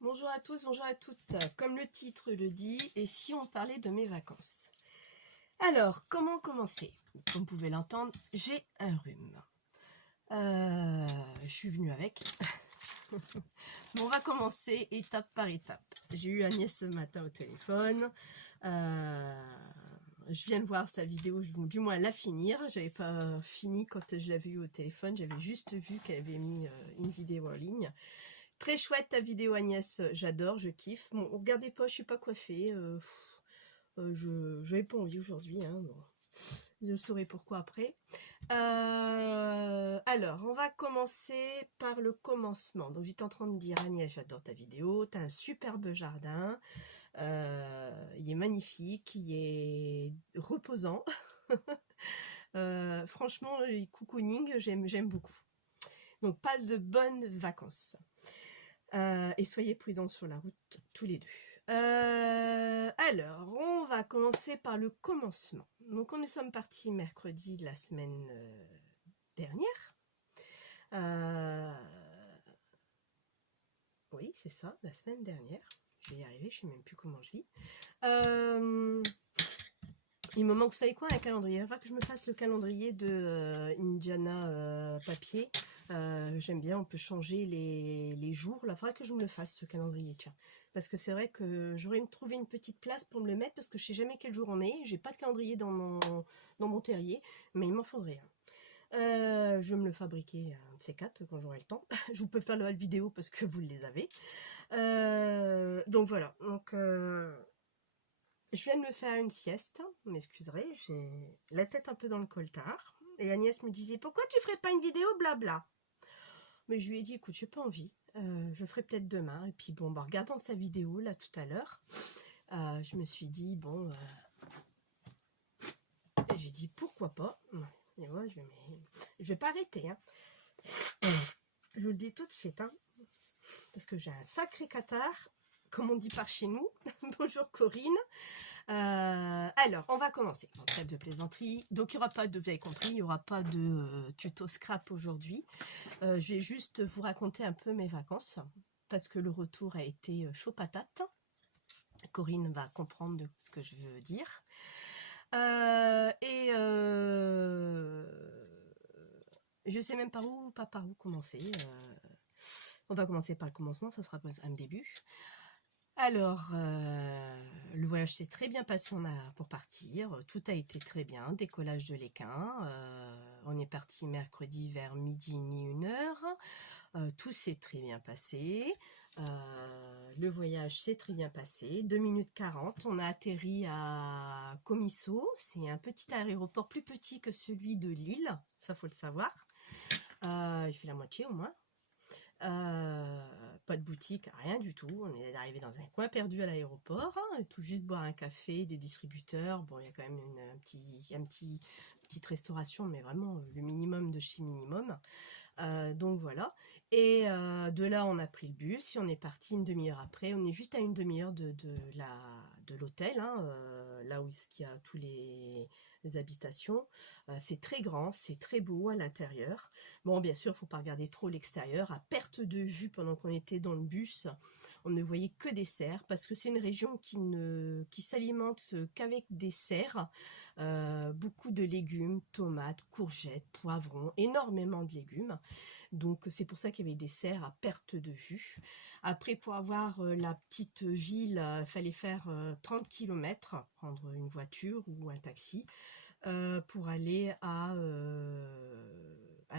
Bonjour à tous, bonjour à toutes. Comme le titre le dit, et si on parlait de mes vacances? Alors, comment commencer? Comme vous pouvez l'entendre, j'ai un rhume. Je suis venue avec. Bon, on va commencer étape par étape. J'ai eu Agnès ce matin au téléphone. Je viens de voir sa vidéo, je vais du moins la finir. J'avais pas fini quand je l'avais eu au téléphone. J'avais juste vu qu'elle avait mis une vidéo en ligne. Très chouette ta vidéo Agnès, j'adore, je kiffe. Bon, regardez pas, je suis pas coiffée. Je n'avais pas envie aujourd'hui. Hein, bon. Je saurai pourquoi après. Alors, on va commencer par le commencement. Donc, j'étais en train de dire, Agnès, j'adore ta vidéo. Tu as un superbe jardin. Il est magnifique, il est reposant. Franchement, les cocooning, j'aime beaucoup. Donc, passe de bonnes vacances. Et soyez prudents sur la route, tous les deux. Alors, on va commencer par le commencement. Donc, nous sommes partis mercredi de la semaine dernière. Oui, c'est ça, la semaine dernière. Je vais y arriver, je ne sais même plus comment je vis. Il me manque, vous savez quoi, un calendrier. Il va falloir que je me fasse le calendrier de Indiana papier. J'aime bien, on peut changer les jours. Là, il faudra que je me le fasse, ce calendrier, tiens. Parce que c'est vrai que j'aurais trouvé une petite place pour me le mettre, parce que je sais jamais quel jour on est. J'ai pas de calendrier dans mon terrier, mais il m'en faudrait un. Je vais me le fabriquer, un de ces quatre, quand j'aurai le temps. Je vous peux faire la vidéo parce que vous les avez. Donc voilà, donc... je viens de me faire une sieste, vous m'excuserez, j'ai la tête un peu dans le coltard. Et Agnès me disait, pourquoi tu ferais pas une vidéo, blabla. Mais je lui ai dit, écoute, j'ai pas envie, je ferai peut-être demain. Et puis bon, bah, regardant sa vidéo là tout à l'heure, je me suis dit, bon, j'ai dit, pourquoi pas. Et moi, je vais pas arrêter. Hein. Je vous le dis tout de suite, hein, parce que j'ai un sacré catarrhe, comme on dit par chez nous. Bonjour Corinne. Alors, on va commencer. En trêve de plaisanterie. Donc, il n'y aura pas de, vous avez compris, il n'y aura pas de tuto scrap aujourd'hui. Je vais juste vous raconter un peu mes vacances parce que le retour a été chaud patate. Corinne va comprendre ce que je veux dire. Je sais même pas par où commencer. On va commencer par le commencement, ça sera un début. Alors, le voyage s'est très bien passé pour partir, tout a été très bien, décollage de l'Équin, on est parti mercredi vers midi et demi, 1h, tout s'est très bien passé, le voyage s'est très bien passé, 2 minutes 40, on a atterri à Comiso, c'est un petit aéroport plus petit que celui de Lille, ça faut le savoir, il fait la moitié au moins. Pas de boutique, rien du tout. On est arrivé dans un coin perdu à l'aéroport, hein, tout juste boire un café, des distributeurs. Bon, il y a quand même petite restauration, mais vraiment le minimum de chez minimum. Donc voilà. Et de là, on a pris le bus et on est parti une demi-heure après. On est juste à une demi-heure de l'hôtel, hein, là où il y a tous les habitations. C'est très grand, c'est très beau à l'intérieur. Bon, bien sûr, il ne faut pas regarder trop l'extérieur. À perte de vue, pendant qu'on était dans le bus, on ne voyait que des cerfs, parce que c'est une région qui s'alimente qu'avec des cerfs. Beaucoup de légumes, tomates, courgettes, poivrons, énormément de légumes. Donc c'est pour ça qu'il y avait des cerfs à perte de vue. Après, pour avoir la petite ville, il fallait faire 30 km, prendre une voiture ou un taxi, pour aller à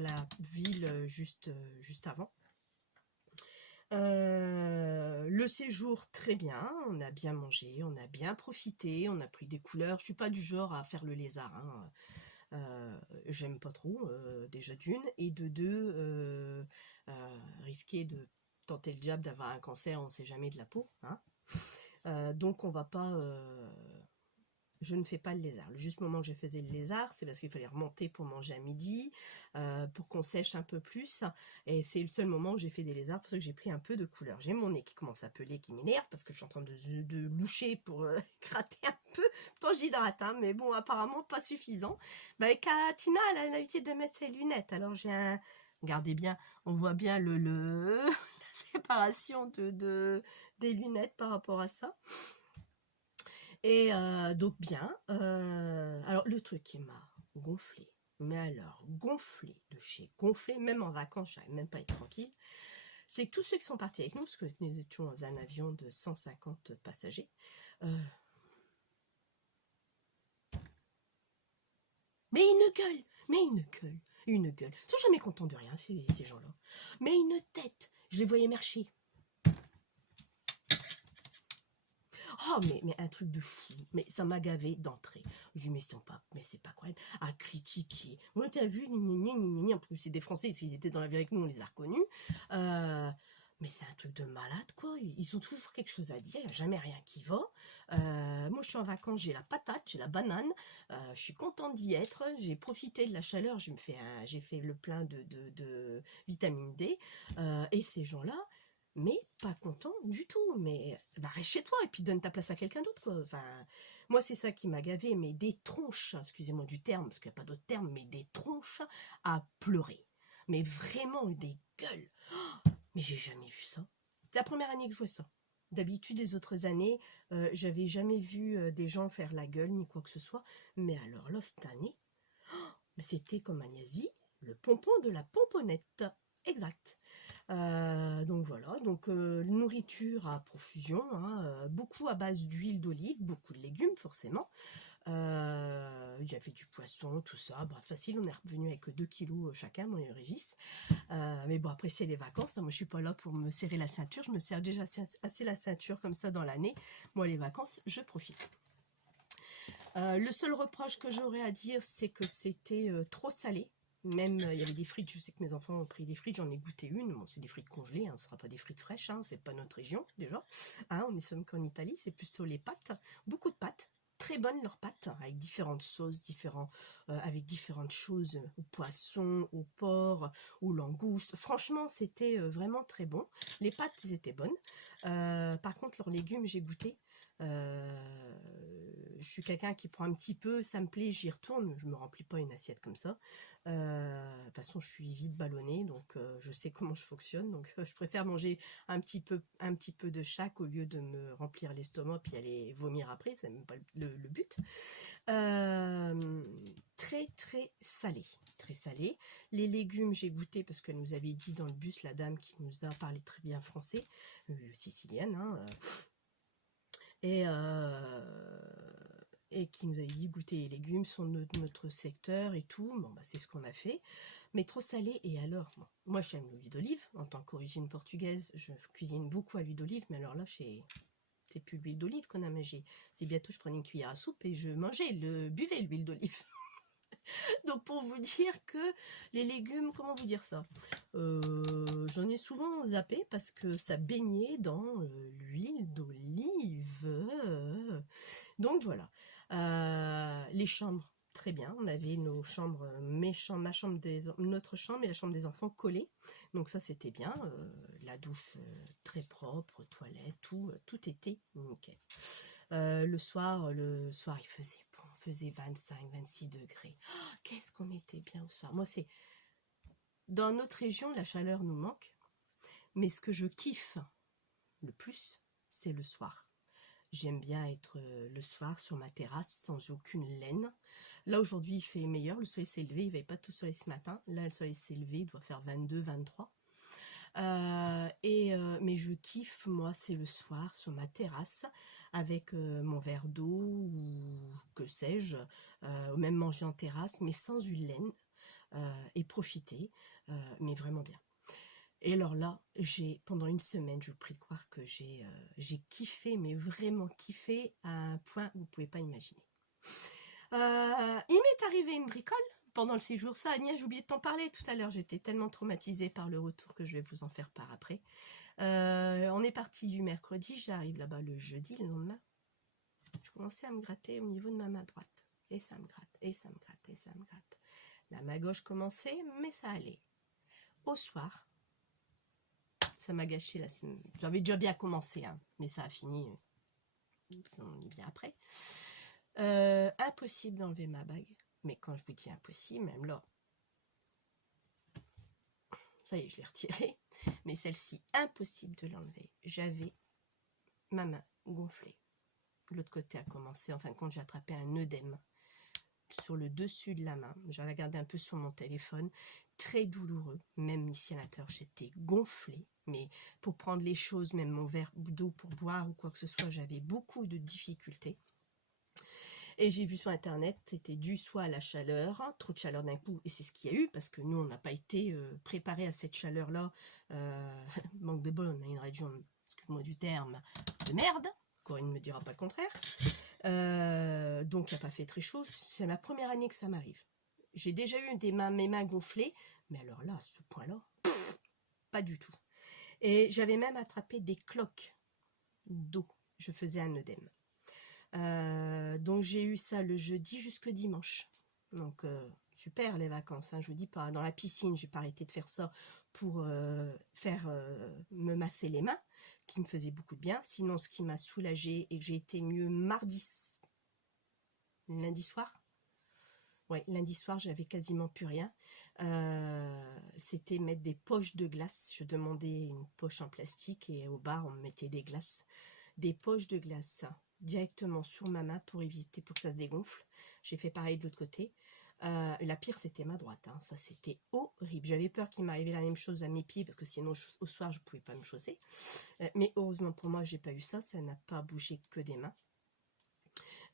la ville juste avant. Le séjour très bien, on a bien mangé, on a bien profité, on a pris des couleurs. Je suis pas du genre à faire le lézard, hein. J'aime pas trop, déjà d'une, et de deux, risquer de tenter le diable d'avoir un cancer, on sait jamais de la peau, hein. Donc on va pas, je ne fais pas le lézard. Le juste moment que je faisais le lézard, c'est parce qu'il fallait remonter pour manger à midi, pour qu'on sèche un peu plus. Et c'est le seul moment où j'ai fait des lézards, parce que j'ai pris un peu de couleur. J'ai mon nez qui commence à peler, qui m'énerve, parce que je suis en train de loucher pour gratter un peu. Pourtant j'hydrate, hein, mais bon, apparemment pas suffisant. Bah, Katina, elle a l'habitude de mettre ses lunettes. Alors j'ai un... Regardez bien, on voit bien la séparation des lunettes par rapport à ça. Et donc bien, alors le truc qui m'a gonflé, mais alors gonflé de chez gonflé, même en vacances, j'arrive même pas à être tranquille, c'est que tous ceux qui sont partis avec nous, parce que nous étions dans un avion de 150 passagers, mais une gueule, ils sont jamais contents de rien, ces gens-là, mais une tête, je les voyais marcher. Oh, mais un truc de fou. Mais ça m'a gavé d'entrée. Je dis, mais c'est pas croyable. À critiquer. Ouais, t'as vu, en plus, c'est des Français, s'ils étaient dans la vie avec nous, on les a reconnus. Mais c'est un truc de malade, quoi. Ils ont toujours quelque chose à dire, il n'y a jamais rien qui va. Moi, je suis en vacances, j'ai la patate, j'ai la banane. Je suis contente d'y être. J'ai profité de la chaleur, j'ai fait le plein de vitamine D. Et ces gens-là, mais pas content du tout, mais bah, reste chez toi et puis donne ta place à quelqu'un d'autre, quoi. Enfin, moi c'est ça qui m'a gavé, mais des tronches, excusez-moi du terme, parce qu'il n'y a pas d'autre terme, mais des tronches à pleurer, mais vraiment des gueules, mais j'ai jamais vu ça, c'est la première année que je vois ça. D'habitude, les autres années, j'avais jamais vu des gens faire la gueule, ni quoi que ce soit, mais alors là, cette année, c'était comme Agnasi, le pompon de la pomponnette, exact. Donc voilà, donc nourriture à profusion, hein, beaucoup à base d'huile d'olive, beaucoup de légumes forcément. Il y avait du poisson, tout ça, bah, facile, on est revenu avec 2 kilos chacun, mon et Régis. Mais bon, après c'est les vacances, hein, moi je suis pas là pour me serrer la ceinture, je me serre déjà assez la ceinture comme ça dans l'année. Moi les vacances, je profite. Le seul reproche que j'aurais à dire, c'est que c'était trop salé. Même, il y avait des frites, je sais que mes enfants ont pris des frites, j'en ai goûté une. Bon, c'est des frites congelées, hein, ce ne sera pas des frites fraîches, hein, c'est pas notre région, déjà. Hein, on est sommes qu'en Italie, c'est plus sur les pâtes. Beaucoup de pâtes, très bonnes leurs pâtes, avec différentes sauces, avec différentes choses, au poisson, au porc, aux langoustes. Franchement, c'était vraiment très bon. Les pâtes, étaient bonnes. Par contre, leurs légumes, j'ai goûté. Je suis quelqu'un qui prend un petit peu, ça me plaît, j'y retourne, je me remplis pas une assiette comme ça. De toute façon, je suis vite ballonnée, donc je sais comment je fonctionne, donc je préfère manger un petit peu de chaque au lieu de me remplir l'estomac puis aller vomir après, c'est même pas le but. Très très salé, très salé. Les légumes, j'ai goûté parce qu'elle nous avait dit dans le bus, la dame qui nous a parlé très bien français, sicilienne, hein, et qui nous avait dit goûter les légumes sur notre secteur et tout. Bon, bah, c'est ce qu'on a fait. Mais trop salé, et alors, bon, moi j'aime l'huile d'olive. En tant qu'origine portugaise, je cuisine beaucoup à l'huile d'olive, mais alors là, c'est plus l'huile d'olive qu'on a mangé. C'est bientôt, je prenais une cuillère à soupe et je buvais l'huile d'olive. Donc pour vous dire que les légumes, comment vous dire ça, j'en ai souvent zappé parce que ça baignait dans l'huile d'olive. Donc voilà. Les chambres, très bien. On avait nos chambres, notre chambre et la chambre des enfants collées. Donc ça c'était bien. La douche très propre, toilette, tout était nickel. Le soir il faisait bon, il faisait 25-26 degrés. Oh, qu'est-ce qu'on était bien au soir. Moi c'est dans notre région, la chaleur nous manque, mais ce que je kiffe le plus, c'est le soir. J'aime bien être le soir sur ma terrasse sans aucune laine. Là aujourd'hui il fait meilleur, le soleil s'est levé, il n'y avait pas tout soleil ce matin. Là le soleil s'est levé, il doit faire 22-23. Mais je kiffe, moi, c'est le soir sur ma terrasse avec mon verre d'eau ou que sais-je, même manger en terrasse, mais sans une laine, et profiter, mais vraiment bien. Et alors là, pendant une semaine, je vous prie de croire que j'ai kiffé, mais vraiment kiffé à un point que vous ne pouvez pas imaginer. Il m'est arrivé une bricole pendant le séjour. Ça, Agnès, j'ai oublié de t'en parler tout à l'heure. J'étais tellement traumatisée par le retour que je vais vous en faire part après. On est parti du mercredi. J'arrive là-bas le jeudi, le lendemain. Je commençais à me gratter au niveau de ma main droite. Et ça me gratte, et ça me gratte, et ça me gratte. La main gauche commençait, mais ça allait. Au soir, ça m'a gâché la semaine. J'avais déjà bien commencé, hein, mais ça a fini bien après. Impossible d'enlever ma bague. Mais quand je vous dis impossible, même là, ça y est, je l'ai retirée. Mais celle-ci, impossible de l'enlever. J'avais ma main gonflée. L'autre côté a commencé, en fin de compte, j'ai attrapé un œdème sur le dessus de la main. J'avais regardé un peu sur mon téléphone. Très douloureux, même ici à l'intérieur, j'étais gonflée. Mais pour prendre les choses, même mon verre d'eau pour boire ou quoi que ce soit, j'avais beaucoup de difficultés. Et j'ai vu sur internet, c'était dû soit à la chaleur, hein, trop de chaleur d'un coup, et c'est ce qu'il y a eu, parce que nous, on n'a pas été préparés à cette chaleur-là. Manque de bol, on a une région, excuse-moi du terme, de merde. Corinne ne me dira pas le contraire. Donc, il n'a pas fait très chaud. C'est la première année que ça m'arrive. J'ai déjà eu mes mains gonflées, mais alors là, à ce point-là, pas du tout. Et j'avais même attrapé des cloques d'eau. Je faisais un œdème. Donc j'ai eu ça le jeudi jusque dimanche. Donc super les vacances, hein, je vous dis pas. Dans la piscine, j'ai pas arrêté de faire ça pour me masser les mains, qui me faisait beaucoup de bien. Sinon, ce qui m'a soulagée et que j'ai été mieux lundi soir. Ouais, lundi soir, j'avais quasiment plus rien. C'était mettre des poches de glace. Je demandais une poche en plastique et au bar, on me mettait des glaces. Des poches de glace directement sur ma main pour éviter, pour que ça se dégonfle. J'ai fait pareil de l'autre côté. La pire, c'était ma droite. Hein. Ça, c'était horrible. J'avais peur qu'il m'arrivait la même chose à mes pieds parce que sinon, au soir, je ne pouvais pas me chausser. Mais heureusement pour moi, j'ai pas eu ça. Ça n'a pas bougé que des mains.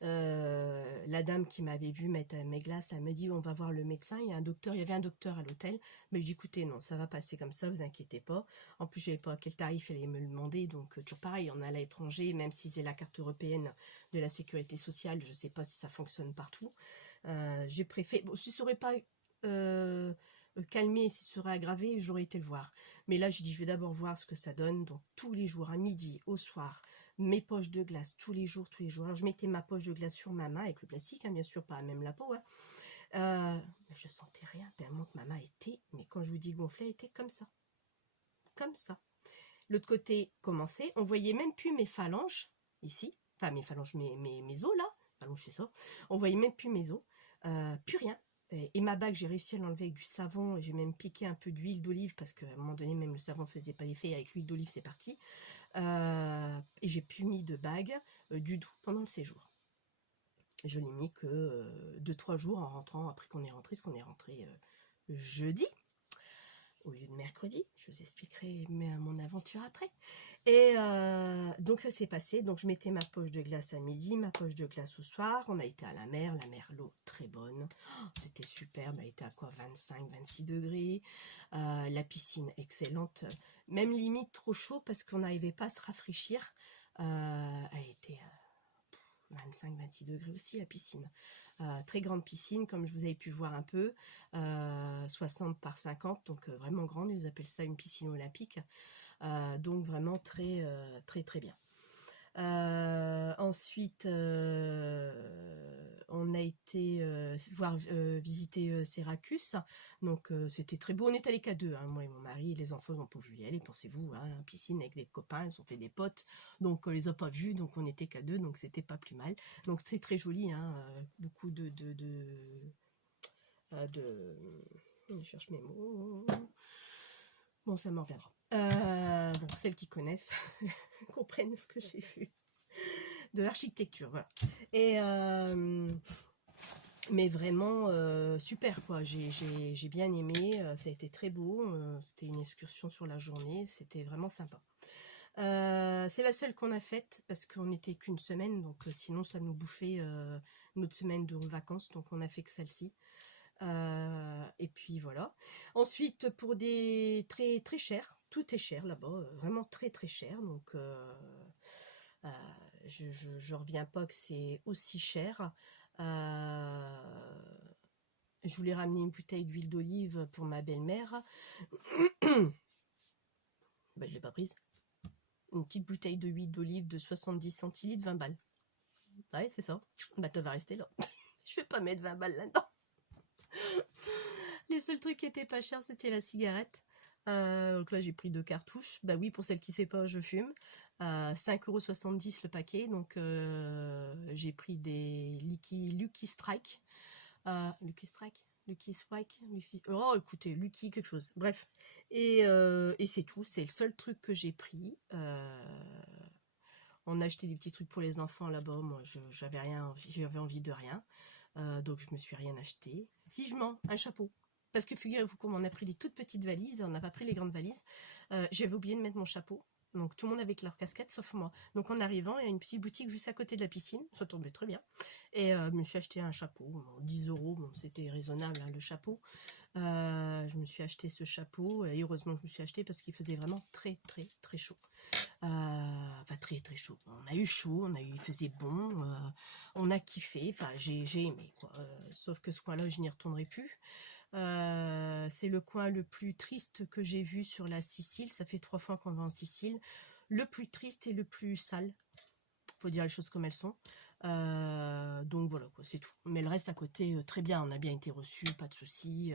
La dame qui m'avait vu mettre mes glaces, elle me dit on va voir le médecin, il y avait un docteur à l'hôtel, mais je dis écoutez non, ça va passer comme ça, vous inquiétez pas. En plus je savais pas à quel tarif il allait me le demander, donc toujours pareil, on est à l'étranger, même si c'est la carte européenne de la sécurité sociale, je sais pas si ça fonctionne partout. J'ai préféré, bon, si ça aurait pas calmé, si ça serait aggravé, j'aurais été le voir. Mais là j'ai dit je vais d'abord voir ce que ça donne, donc tous les jours, à midi, au soir, mes poches de glace tous les jours. Alors je mettais ma poche de glace sur ma main avec le plastique, hein, bien sûr, pas même la peau. Hein. Je sentais rien tellement que ma main était, mais quand je vous dis gonflée, elle était comme ça. Comme ça. L'autre côté commençait, on voyait même plus mes phalanges, ici. Enfin, mes phalanges, mes os là. Phalanges, c'est ça. On voyait même plus mes os. Plus rien. Et ma bague, j'ai réussi à l'enlever avec du savon. J'ai même piqué un peu d'huile d'olive parce qu'à un moment donné, même le savon faisait pas l'effet. Avec l'huile d'olive, c'est parti. Et j'ai plus mis de bague du tout pendant le séjour. Je l'ai mis que 2-3 jours en rentrant, après qu'on est rentré, parce qu'on est rentré jeudi au lieu de mercredi. Je vous expliquerai mon aventure après. Et donc ça s'est passé. Donc je mettais ma poche de glace à midi, ma poche de glace au soir. On a été à la mer, l'eau très bonne. Oh, c'était superbe, elle était à quoi, 25-26 degrés. La piscine excellente, même limite trop chaud parce qu'on n'arrivait pas à se rafraîchir. Elle était 25-26 degrés aussi, la piscine. Très grande piscine, comme je vous avais pu voir un peu, 60 par 50, donc vraiment grande, ils appellent ça une piscine olympique, donc vraiment très très bien. Ensuite, on a été visiter Syracuse, donc c'était très beau. On est allé qu'à deux, hein, moi et mon mari, les enfants n'ont pas voulu y aller, pensez-vous, hein, piscine avec des copains, ils ont fait des potes, donc on les a pas vus, donc on était qu'à deux, donc c'était pas plus mal. Donc c'est très joli, hein, beaucoup je cherche mes mots. Bon, ça m'en reviendra. Bon, celles qui connaissent comprennent ce que j'ai vu de l'architecture, voilà. Et mais vraiment super quoi. J'ai bien aimé. Ça a été très beau. C'était une excursion sur la journée. C'était vraiment sympa. C'est la seule qu'on a faite parce qu'on n'était qu'une semaine, donc sinon ça nous bouffait notre semaine de vacances, donc on a fait que celle-ci. Et puis voilà. Ensuite, pour des très très cher, tout est cher là-bas, vraiment très très cher. Donc je reviens pas que c'est aussi cher. Je voulais ramener une bouteille d'huile d'olive pour ma belle-mère. Ben, je l'ai pas prise. Une petite bouteille de huile d'olive de 70 centilitres, 20 balles. Ouais, c'est ça. Bah, tu vas rester là. Je vais pas mettre 20 balles là-dedans. Les seuls trucs qui étaient pas chers, c'était la cigarette. Donc là, j'ai pris 2 cartouches. Bah oui, pour celle qui sait pas, je fume. 5,70 € le paquet. Donc, j'ai pris des Lucky Strike. Lucky Strike, Lucky Strike, oh écoutez, Lucky quelque chose, bref. Et c'est tout, c'est le seul truc que j'ai pris. On a acheté des petits trucs pour les enfants là-bas, moi j'avais envie de rien. Donc je me suis rien acheté. Si je mens, un chapeau. Parce que figurez-vous qu'on a pris des toutes petites valises, on n'a pas pris les grandes valises. J'avais oublié de mettre mon chapeau. Donc tout le monde avec leur casquette sauf moi. Donc en arrivant, il y a une petite boutique juste à côté de la piscine, ça tombait très bien. Et je me suis acheté un chapeau, 10 €, bon, c'était raisonnable hein, le chapeau. Je me suis acheté ce chapeau et heureusement que je me suis acheté parce qu'il faisait vraiment très très très chaud. Enfin très très chaud. On a eu chaud, il faisait bon, on a kiffé, enfin j'ai aimé quoi. Sauf que ce coin-là, je n'y retournerai plus. C'est le coin le plus triste que j'ai vu sur la Sicile. Ça fait 3 fois qu'on va en Sicile. Le plus triste et le plus sale. Faut dire les choses comme elles sont. Donc voilà quoi, c'est tout. Mais le reste à côté, très bien. On a bien été reçus, pas de soucis.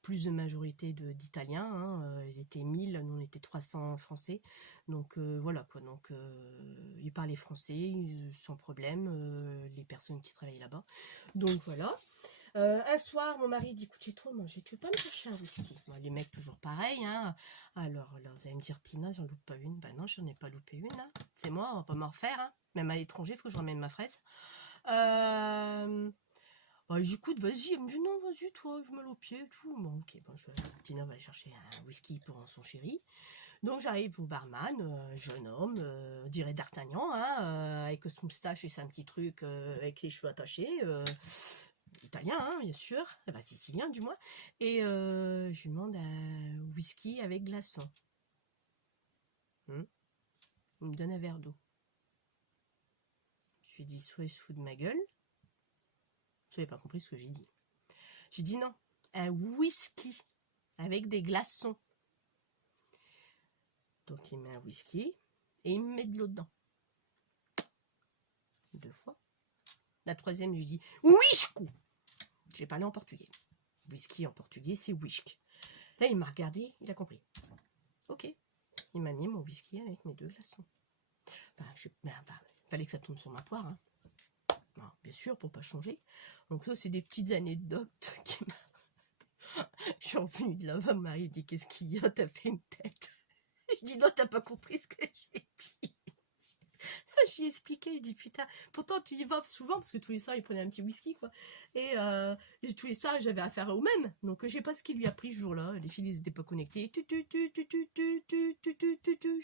Plus de majorité d'Italiens. Hein, ils étaient 1000, nous on était 300 Français. Donc voilà quoi. Donc ils parlaient français sans problème. Les personnes qui travaillent là-bas. Donc voilà. Un soir, mon mari dit, écoute, j'ai trop mangé, tu veux pas me chercher un whisky? Bon, les mecs, toujours pareil, hein. Alors là, vous allez me dire, Tina, j'en loupe pas une. Ben non, j'en ai pas loupé une, hein. C'est moi, on va pas m'en refaire, hein. Même à l'étranger, il faut que je ramène ma fraise. Bah, j'écoute, vas-y. Elle me dit, non, vas-y, toi, je me mets au pied et tout. Bon, ok, bon, Tina va aller chercher un whisky pour son chéri. Donc j'arrive au barman, jeune homme, dirait D'Artagnan, hein, avec son moustache et un petit truc avec les cheveux attachés. Italien, hein, bien sûr, enfin sicilien du moins, et je lui demande un whisky avec glaçon. Il me donne un verre d'eau. Je lui dis, soit il se fout de ma gueule. Je n'avais pas compris ce que j'ai dit. J'ai dit non, un whisky avec des glaçons. Donc il met un whisky et il me met de l'eau dedans. 2 fois. La troisième, je lui dis, whisky. J'ai parlé en portugais. Whisky en portugais, c'est whisk. Là, il m'a regardé, il a compris. Ok. Il m'a mis mon whisky avec mes 2 glaçons. Enfin, fallait que ça tombe sur ma poire. Hein. Alors, bien sûr, pour pas changer. Donc ça, c'est des petites anecdotes qui m'a... Je suis revenue de là-bas, mon mari dit, qu'est-ce qu'il y a? T'as fait une tête. Je dis, non, t'as pas compris ce que j'ai dit. Je lui ai expliqué, il dit putain, pourtant tu y vas souvent parce que tous les soirs il prenait un petit whisky quoi. Et tous les soirs j'avais affaire au même. Donc je sais pas ce qu'il lui a pris ce jour-là. Les filles ils étaient pas connectées. Je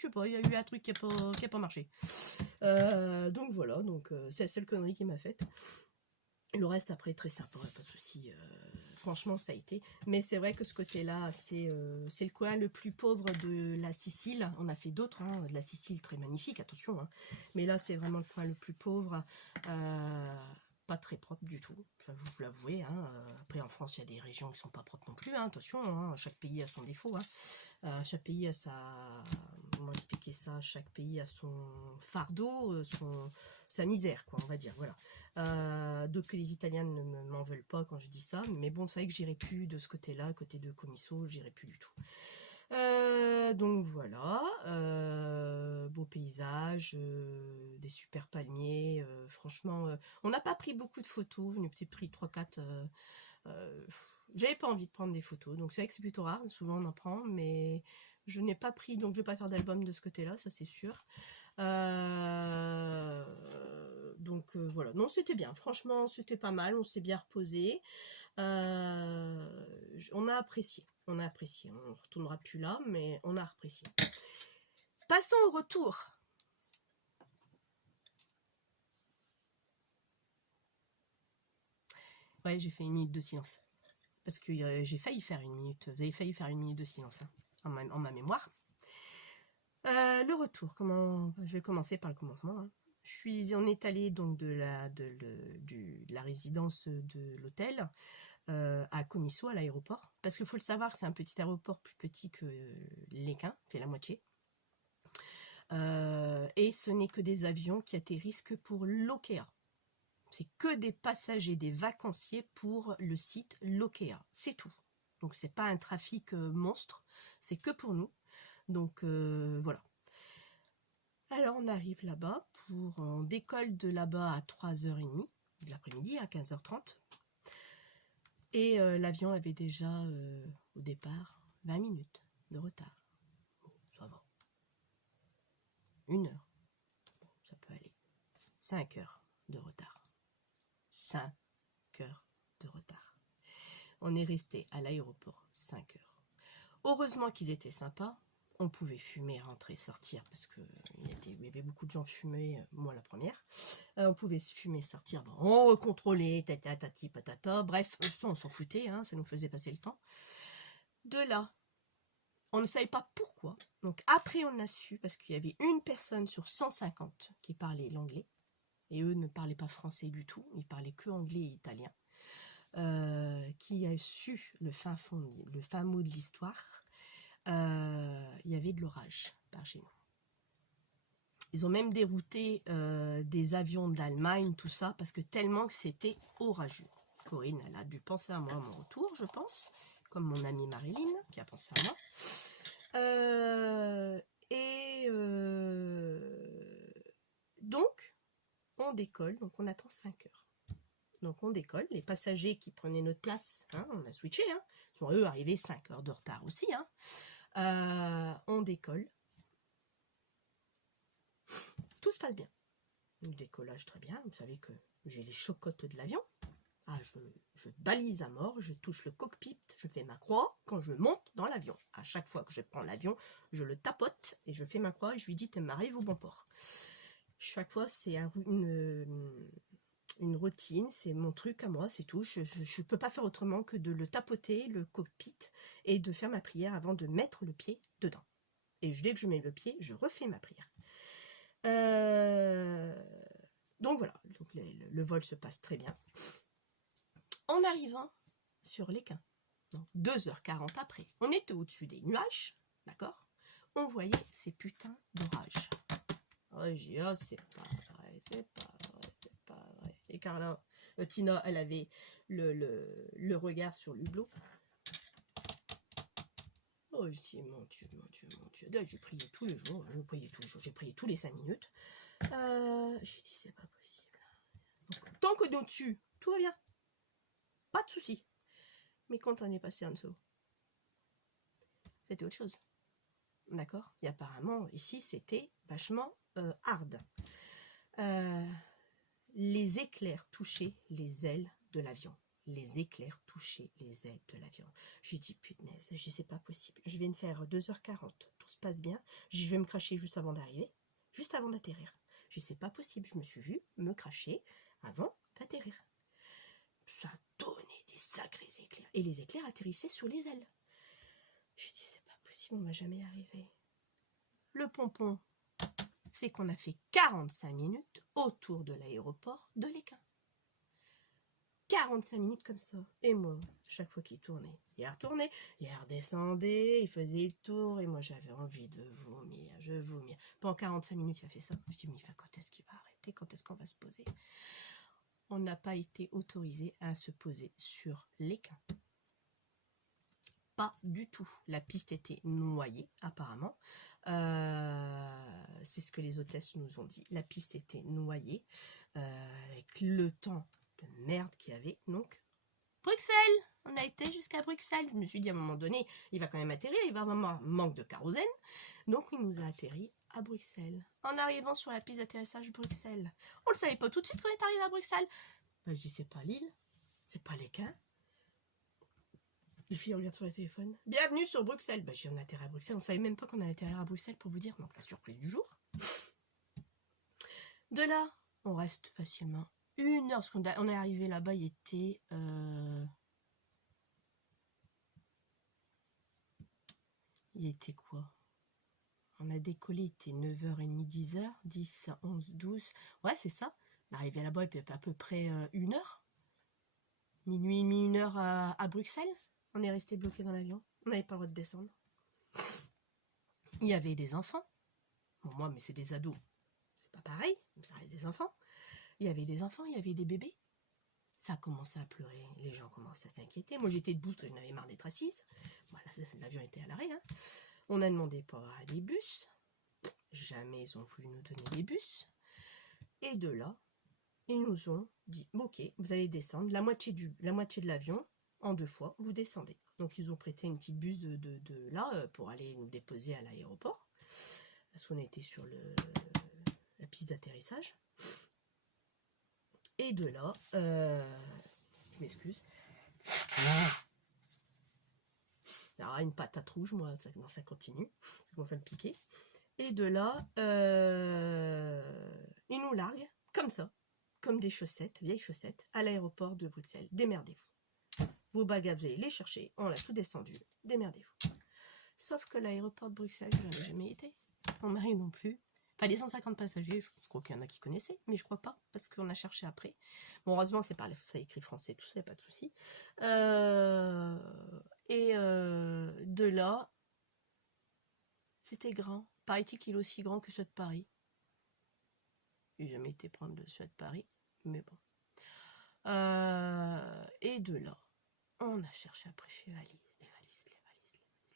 sais pas, il y a eu un truc qui a pas marché. Donc voilà, donc c'est la seule connerie qu'il m'a faite. Le reste après très sympa, pas de souci. Franchement ça a été, mais c'est vrai que ce côté-là c'est le coin le plus pauvre de la Sicile. On a fait d'autres, hein, de la Sicile très magnifique, attention, hein. Mais là c'est vraiment le coin le plus pauvre, pas très propre du tout, ça vous l'avouez, hein. Après en France il y a des régions qui sont pas propres non plus, hein, attention, hein, chaque pays a son défaut, hein. Chaque pays a comment expliquer ça, chaque pays a son fardeau, sa misère quoi, on va dire, voilà. Donc que les Italiens ne m'en veulent pas quand je dis ça, mais bon c'est vrai que j'irai plus de ce côté-là, côté de Comiso, j'irai plus du tout. Donc voilà, beau paysage, des super palmiers, franchement, on n'a pas pris beaucoup de photos, j'en ai peut-être pris 3-4, j'avais pas envie de prendre des photos, donc c'est vrai que c'est plutôt rare, souvent on en prend, mais je n'ai pas pris, donc je vais pas faire d'album de ce côté-là, ça c'est sûr. Donc voilà, non c'était bien, franchement c'était pas mal, on s'est bien reposé, on a apprécié, on retournera plus là, mais on a apprécié. Passons au retour. Ouais, j'ai fait 1 minute de silence, parce que j'ai failli faire 1 minute, vous avez failli faire 1 minute de silence, hein, en ma mémoire. Le retour, je vais commencer par le commencement, hein. On est allé donc de la résidence de l'hôtel à Comiso, à l'aéroport, parce qu'il faut le savoir, c'est un petit aéroport plus petit que l'Équin, fait la moitié. Et ce n'est que des avions qui atterrissent que pour l'Okea. C'est que des passagers, des vacanciers pour le site l'Okea, c'est tout. Donc c'est pas un trafic monstre, c'est que pour nous. Donc voilà. Alors on arrive là-bas, on décolle de là-bas à 3h30 de l'après-midi, à 15h30. Et l'avion avait déjà, au départ, 20 minutes de retard. Bon, ça va. 1 heure, bon, ça peut aller. 5 heures de retard. 5 heures de retard. On est resté à l'aéroport 5 heures. Heureusement qu'ils étaient sympas. On pouvait fumer, rentrer, sortir, parce qu'il y avait beaucoup de gens fumés, moi la première. On pouvait fumer, sortir, bon, on recontrôlait, tati patata, bref, on s'en foutait, hein, ça nous faisait passer le temps. De là, on ne savait pas pourquoi. Donc après, on a su, parce qu'il y avait une personne sur 150 qui parlait l'anglais, et eux ne parlaient pas français du tout, ils parlaient que anglais et italien, qui a su le fin mot de l'histoire. Il y avait de l'orage par chez nous. Ils ont même dérouté des avions d'Allemagne, tout ça, parce que tellement que c'était orageux. Corinne, elle a dû penser à moi à mon retour, je pense, comme mon amie Marilyn, qui a pensé à moi. Donc, on décolle, donc on attend 5 heures. Donc on décolle, les passagers qui prenaient notre place, hein, on a switché, hein, sont eux arrivés 5 heures de retard aussi, hein. On décolle. Tout se passe bien. Le décollage très bien. Vous savez que j'ai les chocottes de l'avion. Ah, je balise à mort, je touche le cockpit, je fais ma croix quand je monte dans l'avion. À chaque fois que je prends l'avion, je le tapote et je fais ma croix et je lui dis, tu m'arrives au bon port. Chaque fois, c'est une routine, c'est mon truc à moi, c'est tout. Je ne peux pas faire autrement que de le tapoter, le cockpit, et de faire ma prière avant de mettre le pied dedans. Et dès que je mets le pied, je refais ma prière. Donc voilà, donc le vol se passe très bien. En arrivant sur l'Équin, 2h40 après, on était au-dessus des nuages, d'accord? On voyait ces putains d'orages. Ouais, j'ai dit, oh, c'est pas vrai, c'est pas vrai, c'est pas vrai. Et Carla, Tina, elle avait le regard sur l'hublot. Oh, je dis, mon Dieu, mon Dieu, mon Dieu. J'ai prié tous les jours, j'ai prié tous les 5 minutes. J'ai dit, c'est pas possible. Donc, tant que d'au-dessus, tout va bien. Pas de souci. Mais quand on est passé en dessous, c'était autre chose. D'accord? Et apparemment, ici, c'était vachement hard. Les éclairs touchaient les ailes de l'avion. Les éclairs touchaient les ailes de l'avion. J'ai dit, punaise, je dis, c'est pas possible. Je viens de faire 2h40, tout se passe bien. Je vais me cracher juste avant d'arriver, juste avant d'atterrir. Je dis, c'est pas possible. Je me suis vue me cracher avant d'atterrir. Ça donnait des sacrés éclairs. Et les éclairs atterrissaient sur les ailes. Je dis, c'est pas possible, on va jamais y arriver. Le pompon, c'est qu'on a fait 45 minutes autour de l'aéroport de l'Équin. 45 minutes comme ça. Et moi, chaque fois qu'il tournait, il retournait, il redescendait, il faisait le tour, et moi j'avais envie de vomir, je vomir. Pendant 45 minutes, il a fait ça. Je me suis dit, mais quand est-ce qu'il va arrêter? Quand est-ce qu'on va se poser? On n'a pas été autorisé à se poser sur l'Équin. Pas du tout. La piste était noyée, apparemment. C'est ce que les hôtesses nous ont dit. La piste était noyée, avec le temps de merde qu'il y avait. Donc, Bruxelles, on a été jusqu'à Bruxelles. Je me suis dit, à un moment donné, il va quand même atterrir, il va avoir un manque de kérosène. Donc, il nous a atterri à Bruxelles. En arrivant sur la piste d'atterrissage Bruxelles. On ne le savait pas tout de suite qu'on est arrivé à Bruxelles. Ben, je dis, c'est pas Lille, c'est pas l'Équin. Les filles regardent sur le téléphone. Bienvenue sur Bruxelles. Bah, on a atterri à Bruxelles. On ne savait même pas qu'on allait atterrir à Bruxelles, pour vous dire. Donc, la surprise du jour. De là, on reste facilement 1 heure. Parce qu'on est arrivé là-bas, il était... Il était quoi? On a décollé, il était 9h30, 10h. 10, 11, 12. Ouais, c'est ça. On est arrivé là-bas, il y avait à peu près 1 heure. Minuit et demi, 1 heure à Bruxelles. On est resté bloqué dans l'avion. On n'avait pas le droit de descendre. Il y avait des enfants. Bon, moi, mais c'est des ados. C'est pas pareil, ça reste des enfants. Il y avait des enfants, il y avait des bébés. Ça a commencé à pleurer. Les gens commençaient à s'inquiéter. Moi, j'étais debout, j'en avais marre d'être assise. Voilà, l'avion était à l'arrêt. Hein. On a demandé pour avoir des bus. Jamais ils ont voulu nous donner des bus. Et de là, ils nous ont dit, ok, vous allez descendre la moitié de l'avion en 2 fois, vous descendez. Donc ils ont prêté une petite bus de là pour aller nous déposer à l'aéroport. Parce qu'on était sur la piste d'atterrissage. Et de là, je m'excuse. Alors, une patate rouge, moi, ça continue. Ça commence à me piquer. Et de là, ils nous larguent, comme ça, comme des chaussettes, vieilles chaussettes, à l'aéroport de Bruxelles. Démerdez-vous. Vos bagages, vous allez les chercher. On l'a tout descendu. Démerdez-vous. Sauf que l'aéroport de Bruxelles, je n'en ai jamais été. Mon mari non plus. Enfin, les 150 passagers, je crois qu'il y en a qui connaissaient, mais je crois pas, parce qu'on a cherché après. Bon, heureusement, ça écrit français, tout ça, pas de souci. De là, c'était grand. Paraît-il qu'il est aussi grand que celui de Paris. J'ai jamais été prendre celui de Paris, mais bon. Et de là, on a cherché après chez Valise.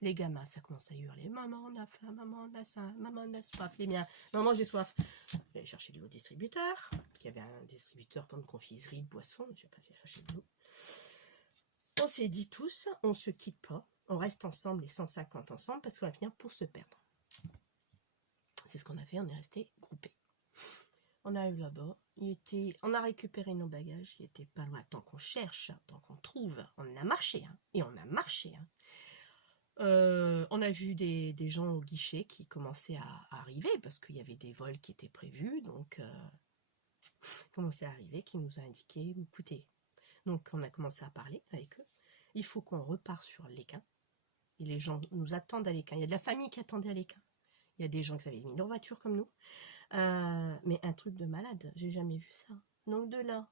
Les gamins, ça commence à hurler. Maman, on a faim, maman, on a faim, maman, on a soif. Les miens, maman, j'ai soif. J'allais chercher de l'eau distributeur. Il y avait un distributeur comme confiserie, de boisson. Je vais passer chercher de l'eau. On s'est dit tous, on se quitte pas. On reste ensemble, les 150 ensemble, parce qu'on va finir pour se perdre. C'est ce qu'on a fait, on est resté groupés. On arrive là-bas, on a récupéré nos bagages, il était pas loin, tant qu'on cherche, tant qu'on trouve. On a marché, hein, et on a marché, hein. On a vu des gens au guichet qui commençaient à arriver parce qu'il y avait des vols qui étaient prévus, donc commençaient à arriver, qui nous a indiqué, écoutez, donc on a commencé à parler avec eux, il faut qu'on repart sur l'Équin, et les gens nous attendent à l'Équin, il y a de la famille qui attendait à l'Équin, il y a des gens qui avaient mis leur voiture comme nous, mais un truc de malade, j'ai jamais vu ça. Donc de là,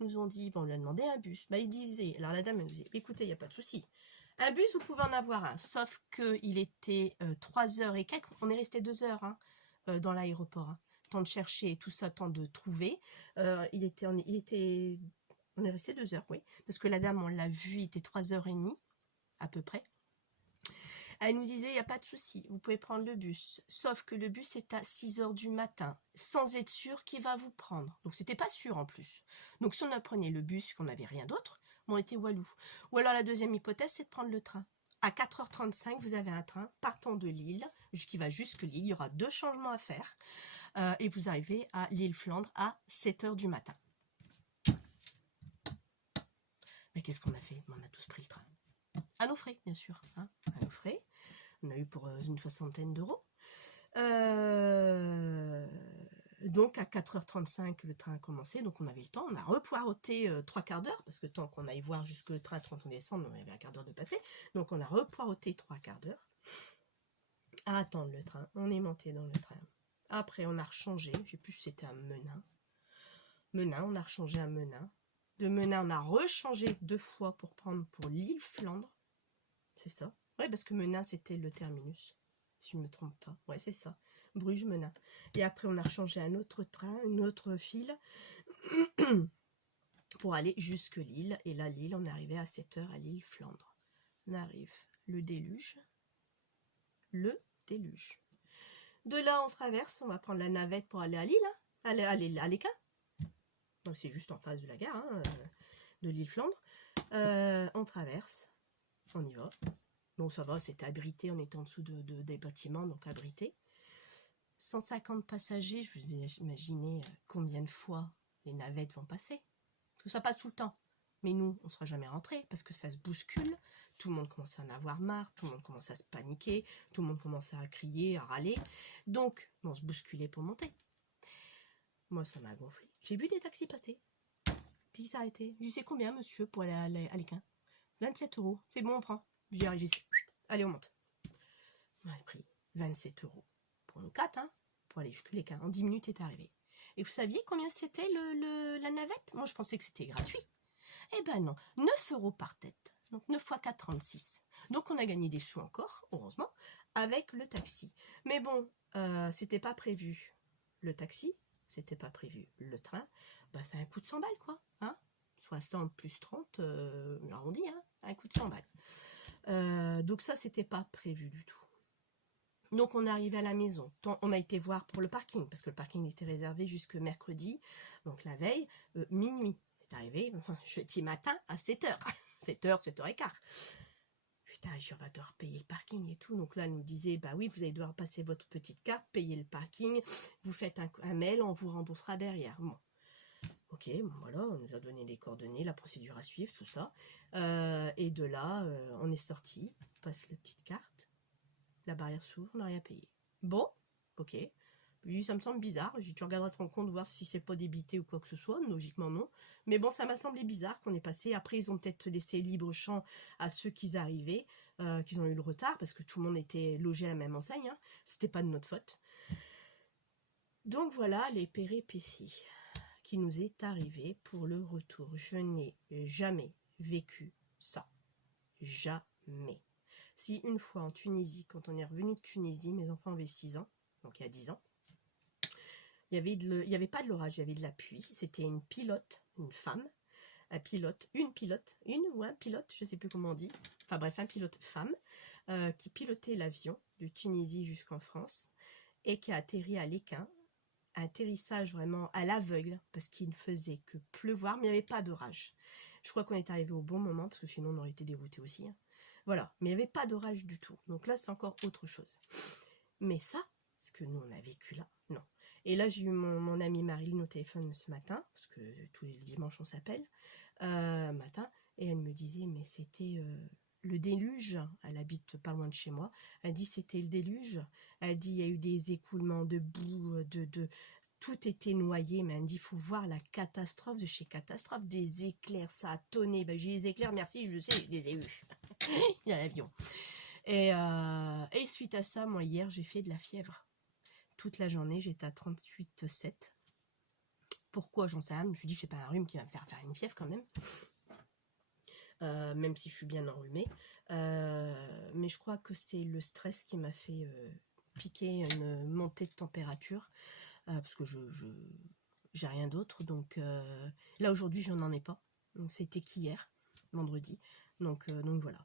nous ont dit, bon, on lui a demandé un bus, bah il disait, alors la dame elle nous disait, écoutez, il n'y a pas de souci. Un bus, vous pouvez en avoir un, sauf qu'il était 3 heures et quelques, on est resté 2 heures hein, dans l'aéroport, hein. Temps de chercher, tout ça, temps de trouver. On est resté 2 heures, oui, parce que la dame, on l'a vu, il était 3h30, à peu près. Elle nous disait, il n'y a pas de souci, vous pouvez prendre le bus, sauf que le bus est à 6h du matin, sans être sûr qu'il va vous prendre. Donc, c'était pas sûr en plus. Donc, si on apprenait le bus, qu'on n'avait rien d'autre, on était walou. Ou alors la deuxième hypothèse, c'est de prendre le train. À 4h35, vous avez un train partant de Lille, qui va jusque Lille. Il y aura 2 changements à faire. Et vous arrivez à Lille-Flandre à 7h du matin. Mais qu'est-ce qu'on a fait? On a tous pris le train. À nos frais, bien sûr. Hein, à nos frais. On a eu pour une 60aine d'euros. Donc à 4h35 le train a commencé, donc on avait le temps, on a repoireauté 3 quarts d'heure, parce que tant qu'on aille voir jusque le train quand on descend, on avait un quart d'heure de passer, donc on a repoireauté 3 quarts d'heure à attendre le train. On est monté dans le train. Après on a rechangé, je sais plus si c'était à Menin. On a rechangé à Menin. De Menin on a rechangé 2 fois pour prendre pour Lille-Flandre. C'est ça. Ouais, parce que Menin c'était le terminus. Si je ne me trompe pas. Ouais, c'est ça. Bruges-Menin. Et après, on a rechangé un autre train, une autre file, pour aller jusque Lille. Et là, Lille, on est arrivé à 7h à Lille-Flandre. On arrive. Le déluge. Le déluge. De là, on traverse. On va prendre la navette pour aller à Lille. Hein, aller à l'Équin. Donc, c'est juste en face de la gare, hein, de Lille-Flandre. On traverse. On y va. Bon, ça va, c'était abrité, on était en dessous des bâtiments, donc abrité. 150 passagers, je vous ai imaginé combien de fois les navettes vont passer. Parce que ça passe tout le temps. Mais nous, on ne sera jamais rentrés parce que ça se bouscule. Tout le monde commence à en avoir marre, tout le monde commence à se paniquer, tout le monde commence à crier, à râler. Donc, on se bousculait pour monter. Moi, ça m'a gonflé. J'ai vu des taxis passer. Puis ils s'arrêtaient. Je dis, c'est combien, monsieur, pour aller à l'Équin? 27 €. C'est bon, on prend. J'ai dit, allez, on monte. On a pris 27 € pour nous 4, hein, pour aller jusque l'Équin. En 10 minutes, est arrivé. Et vous saviez combien c'était la navette? Moi, je pensais que c'était gratuit. Eh ben non, 9 € par tête. Donc 9 x 4, 36. Donc on a gagné des sous encore, heureusement, avec le taxi. Mais bon, c'était pas prévu le taxi, c'était pas prévu le train. Bah, c'est un coup de 100 balles, quoi. Hein, 60 plus 30, arrondi, hein, un coup de 100 balles. Donc ça, c'était pas prévu du tout. Donc on est arrivé à la maison, on a été voir pour le parking, parce que le parking était réservé jusque mercredi, donc la veille, minuit. C'est arrivé jeudi matin à 7h. 7h, 7h15. Putain, je vais devoir payer le parking et tout. Donc là, elle nous disait, bah oui, vous allez devoir passer votre petite carte, payer le parking, vous faites un mail, on vous remboursera derrière. Bon. Ok, bon, voilà, on nous a donné les coordonnées, la procédure à suivre, tout ça. Et de là, on est sorti, on passe la petite carte, la barrière s'ouvre, on n'a rien payé. Bon, ok. Puis ça me semble bizarre. Tu regarderas ton compte, voir si c'est pas débité ou quoi que ce soit. Logiquement, non. Mais bon, ça m'a semblé bizarre qu'on ait passé. Après, ils ont peut-être laissé libre champ à ceux qui arrivaient, qu'ils ont eu le retard, parce que tout le monde était logé à la même enseigne. Hein. C'était pas de notre faute. Donc voilà les péripéties qui nous est arrivé pour le retour. Je n'ai jamais vécu ça. Jamais. Si une fois en Tunisie, quand on est revenu de Tunisie, mes enfants avaient 6 ans, donc il y a 10 ans, il y avait pas de l'orage, il y avait de la pluie. C'était une pilote, une femme, une pilote, je sais plus comment on dit. Enfin bref, un pilote femme qui pilotait l'avion de Tunisie jusqu'en France et qui a atterri à Léquin. Atterrissage vraiment à l'aveugle parce qu'il ne faisait que pleuvoir, mais il n'y avait pas d'orage. Je crois qu'on est arrivé au bon moment parce que sinon on aurait été dérouté aussi. Hein. Voilà, mais il n'y avait pas d'orage du tout. Donc là, c'est encore autre chose. Mais ça, ce que nous on a vécu là, non. Et là, j'ai eu mon amie Marilyn au téléphone ce matin, parce que tous les dimanches on s'appelle, matin, et elle me disait, mais c'était le déluge. Elle habite pas loin de chez moi. Elle dit c'était le déluge. Elle dit il y a eu des écoulements de boue, tout était noyé. Mais elle me dit il faut voir la catastrophe de chez catastrophe, des éclairs, ça a tonné. Ben, j'ai les éclairs, merci, je le sais, je les ai eus. Il y a l'avion. Et suite à ça, moi hier j'ai fait de la fièvre. Toute la journée, j'étais à 38,7. Pourquoi, j'en sais rien. Je me suis dit, c'est pas un rhume qui va me faire une fièvre quand même. Même si je suis bien enrhumée. Mais je crois que c'est le stress qui m'a fait piquer une montée de température. Parce que j'ai rien d'autre. Donc là, aujourd'hui, je n'en ai pas. Donc c'était qu'hier, vendredi. Donc voilà.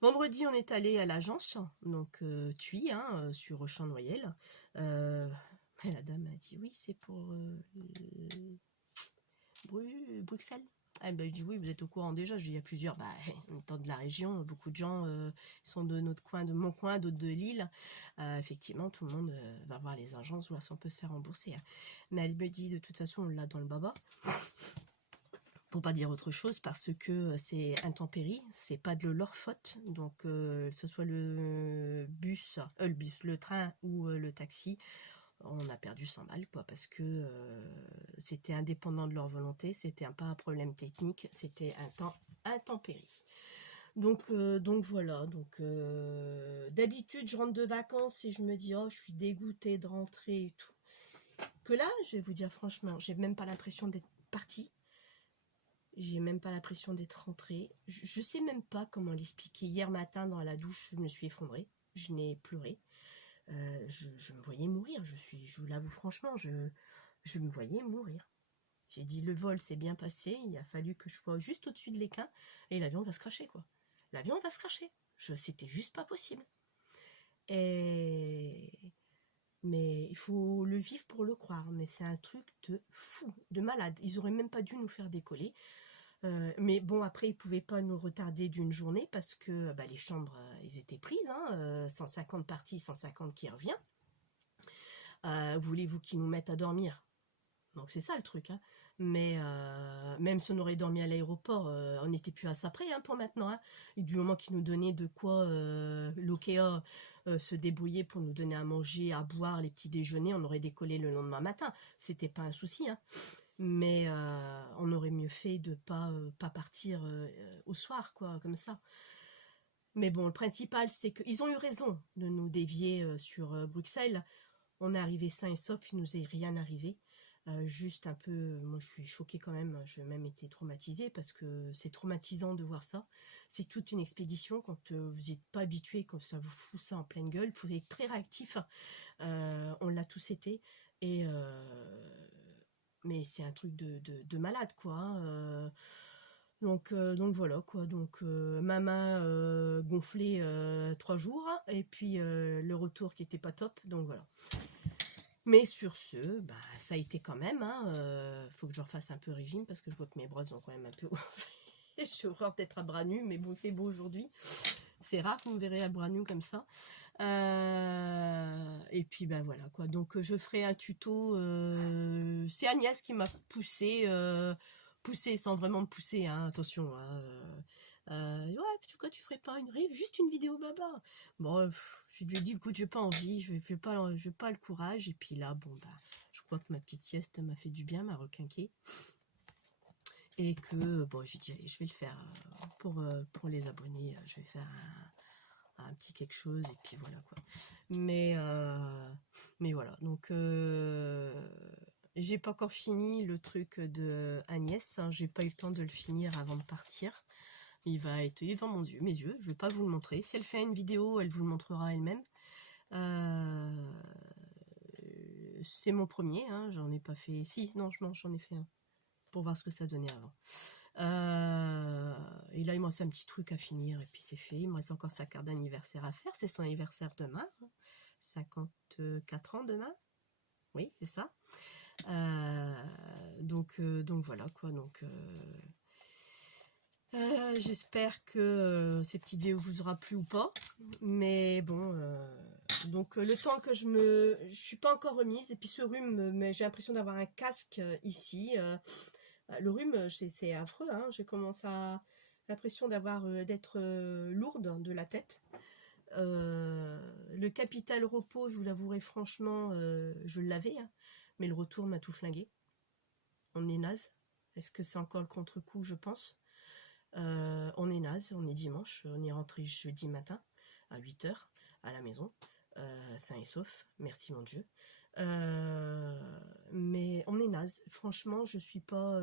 Vendredi, on est allé à l'agence, donc TUI, hein, sur Champ-Noyel. La dame a dit oui, c'est pour Bruxelles. Ah, ben, je dis oui, vous êtes au courant déjà. Je dis, il y a plusieurs, en étant de la région, beaucoup de gens sont de notre coin, de mon coin, d'autres de Lille. Effectivement, tout le monde va voir les agences, voir si on peut se faire rembourser. Hein. Mais elle me dit, de toute façon, on l'a dans le baba. Pour pas dire autre chose, parce que c'est intempérie, c'est pas de leur faute. Donc, que ce soit le train ou le taxi, on a perdu 100 balles, quoi, parce que c'était indépendant de leur volonté, c'était pas un problème technique, c'était un temps intempérie. Donc voilà, donc d'habitude je rentre de vacances et je me dis oh je suis dégoûtée de rentrer et tout. Que là, je vais vous dire franchement, j'ai même pas l'impression d'être partie. J'ai même pas l'impression d'être rentrée. Je sais même pas comment l'expliquer. Hier matin, dans la douche, je me suis effondrée. Je n'ai pleuré. Je me voyais mourir. Je vous l'avoue franchement, je me voyais mourir. J'ai dit, le vol s'est bien passé. Il a fallu que je sois juste au-dessus de l'équin. Et l'avion va se cracher, quoi. L'avion va se cracher. C'était juste pas possible. Mais il faut le vivre pour le croire. Mais c'est un truc de fou, de malade. Ils auraient même pas dû nous faire décoller. Mais bon, après, ils pouvaient pas nous retarder d'une journée parce que les chambres, ils étaient prises. Hein, 150 parties, 150 qui revient. Voulez-vous qu'ils nous mettent à dormir? Donc c'est ça le truc. Hein. Mais même si on aurait dormi à l'aéroport, on n'était plus à ça près pour maintenant. Hein. Et du moment qu'ils nous donnaient de quoi l'OKEA se débrouiller pour nous donner à manger, à boire, les petits déjeuners, on aurait décollé le lendemain matin. C'était pas un souci. Hein. Mais on aurait mieux fait de pas partir au soir, quoi, comme ça. Mais bon, le principal, c'est qu'ils ont eu raison de nous dévier sur Bruxelles. On est arrivé sain et sauf, il nous est rien arrivé. Juste un peu, moi je suis choquée quand même, j'ai même été traumatisée parce que c'est traumatisant de voir ça. C'est toute une expédition quand vous n'êtes pas habitué, quand ça vous fout ça en pleine gueule, il faut être très réactif. On l'a tous été et mais c'est un truc de malade quoi. Hein. Donc voilà quoi, donc ma main gonflée 3 jours et puis le retour qui était pas top, donc voilà. Mais sur ce, ça a été quand même, faut que je refasse un peu régime parce que je vois que mes bras ont quand même un peu gonflé. J'ai horreur d'être à bras nus, mais bon, il fait beau aujourd'hui. C'est rare que vous me verrez à bras nus comme ça. Et puis, ben voilà, quoi. Donc, je ferai un tuto. C'est Agnès qui m'a poussé sans vraiment me pousser, hein, attention. Hein, ouais, pourquoi tu ferais pas juste une vidéo baba? Bon, je lui ai dit, écoute, j'ai pas envie, je vais pas le courage. Et puis là, bon, bah, je crois que ma petite sieste m'a fait du bien, m'a requinqué. Et que, bon, j'ai dit, allez, je vais le faire pour les abonnés. Je vais faire un petit quelque chose, et puis voilà, quoi. Mais voilà, donc j'ai pas encore fini le truc de Agnès, hein, j'ai pas eu le temps de le finir avant de partir. Il va être devant mes yeux, je vais pas vous le montrer. Si elle fait une vidéo, elle vous le montrera elle-même. C'est mon premier, hein, j'en ai pas fait... Si, non, j'en ai fait un, pour voir ce que ça donnait avant. Et là, il me reste un petit truc à finir, et puis c'est fait. Il me reste encore sa carte d'anniversaire à faire, c'est son anniversaire demain. 54 ans demain. Oui, c'est ça. Donc voilà, quoi. Donc... j'espère que cette petite vidéo vous aura plu ou pas, mais bon, donc le temps que je suis pas encore remise, et puis ce rhume, mais j'ai l'impression d'avoir un casque ici, le rhume c'est affreux, hein, j'ai commencé à l'impression d'être lourde de la tête. Le capital repos, je vous l'avouerai franchement, je l'avais, hein, mais le retour m'a tout flingué. On est naze. Est-ce que c'est encore le contre-coup? Je pense. On est naze, on est dimanche, on est rentré jeudi matin à 8 h à la maison, sain et sauf, merci mon Dieu. Mais on est naze, franchement, je suis pas...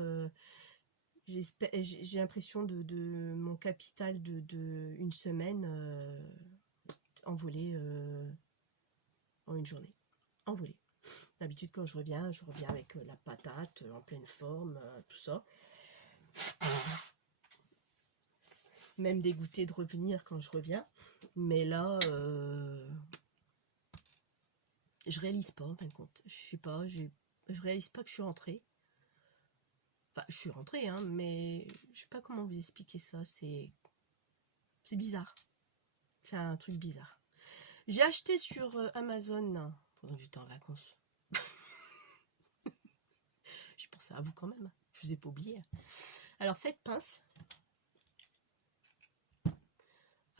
j'ai l'impression de mon capital de une semaine envolé en une journée, envolé. D'habitude, quand je reviens avec la patate en pleine forme, tout ça. Même dégoûté de revenir quand je reviens. Mais là, je réalise pas, en fin de compte. Je sais pas, je réalise pas que je suis rentrée. Enfin, je suis rentrée, hein, mais je sais pas comment vous expliquer ça. C'est bizarre. C'est un truc bizarre. J'ai acheté sur Amazon pendant que j'étais en vacances. J'ai pensé à vous quand même. Je vous ai pas oublié. Alors, cette pince.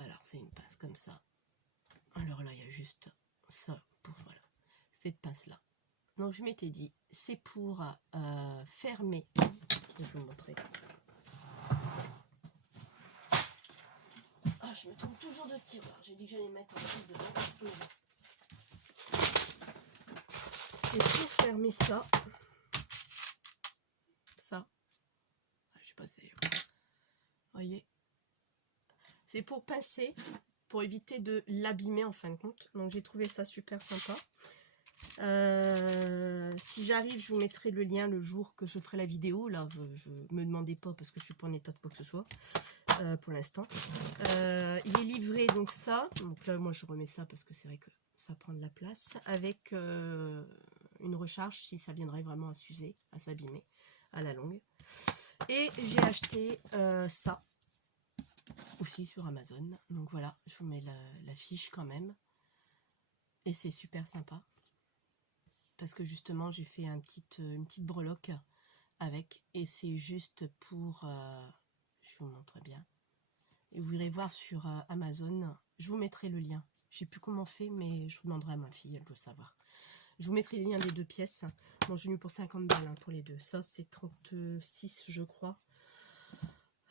Alors, c'est une pince comme ça. Alors là, il y a juste ça pour, voilà, cette pince-là. Donc, je m'étais dit, c'est pour fermer. Je vais vous montrer. Ah, je me trompe toujours de tiroir. J'ai dit que j'allais mettre un truc dedans. C'est pour fermer ça. Ça. Ah, je sais pas si vous voyez. C'est pour passer, pour éviter de l'abîmer en fin de compte. Donc, j'ai trouvé ça super sympa. Si j'arrive, je vous mettrai le lien le jour que je ferai la vidéo. Là, je me demandez pas parce que je suis pas en état de quoi que ce soit pour l'instant. Il est livré, donc ça. Donc là, moi, je remets ça parce que c'est vrai que ça prend de la place. Avec une recharge si ça viendrait vraiment à s'user, à s'abîmer à la longue. Et j'ai acheté ça aussi sur Amazon. Donc voilà, je vous mets la fiche quand même. Et c'est super sympa. Parce que justement, j'ai fait une petite breloque avec. Et c'est juste pour... je vous montre bien. Et vous irez voir sur Amazon. Je vous mettrai le lien. Je sais plus comment on fait, mais je vous demanderai à ma fille, elle doit savoir. Je vous mettrai les liens des deux pièces. Bon, j'ai mis pour 50 balles hein, pour les deux. Ça, c'est 36, je crois.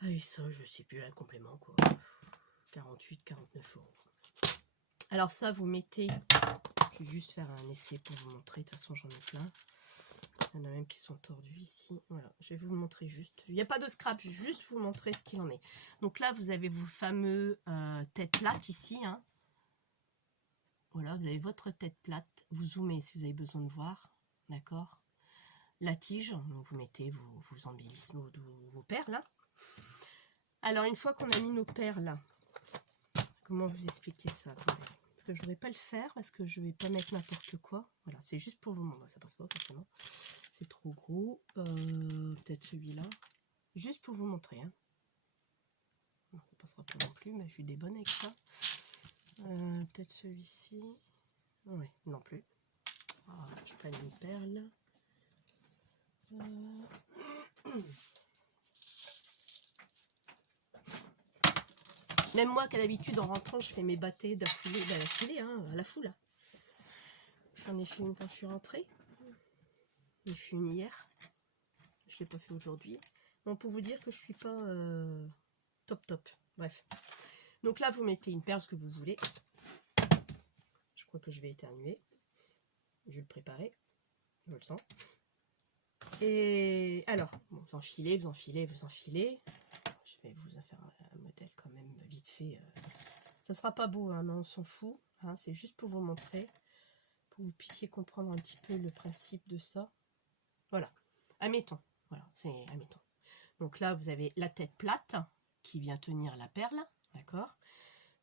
Ah oui, ça, je sais plus, là, le complément, quoi. 48, 49 euros. Alors ça, vous mettez... Je vais juste faire un essai pour vous montrer. De toute façon, j'en ai plein. Il y en a même qui sont tordus ici. Voilà, je vais vous le montrer juste. Il n'y a pas de scrap, je vais juste vous montrer ce qu'il en est. Donc là, vous avez vos fameux têtes plates ici. Hein. Voilà, vous avez votre tête plate. Vous zoomez si vous avez besoin de voir. D'accord. La tige, donc vous mettez vos embellissements, vos perles. Là. Alors, une fois qu'on a mis nos perles, comment vous expliquer ça? Attendez. Je ne vais pas le faire parce que je ne vais pas mettre n'importe quoi. Voilà, c'est juste pour vous montrer. Ça passe pas forcément. C'est trop gros. Peut-être celui-là. Juste pour vous montrer. Hein. sera pas non plus, mais je suis des bonnes avec ça. Peut-être celui-ci. Ouais, non plus. Ah, je prends une perle. Même moi, qu'à d'habitude, en rentrant, je fais mes bâtés d'affilée, hein, à la foule. J'en ai fait une quand je suis rentrée. J'en ai fait une hier. Je ne l'ai pas fait aujourd'hui. Bon, pour vous dire que je suis pas top. Bref. Donc là, vous mettez une perle, ce que vous voulez. Je crois que je vais éternuer. Je vais le préparer. Je le sens. Et alors, bon, vous enfilez. Je vais vous en faire un modèle quand même vite fait. Ça sera pas beau, hein, mais on s'en fout. Hein, c'est juste pour vous montrer, pour que vous puissiez comprendre un petit peu le principe de ça. Voilà. Admettons. Voilà, c'est admettons. Donc là, vous avez la tête plate qui vient tenir la perle. D'accord?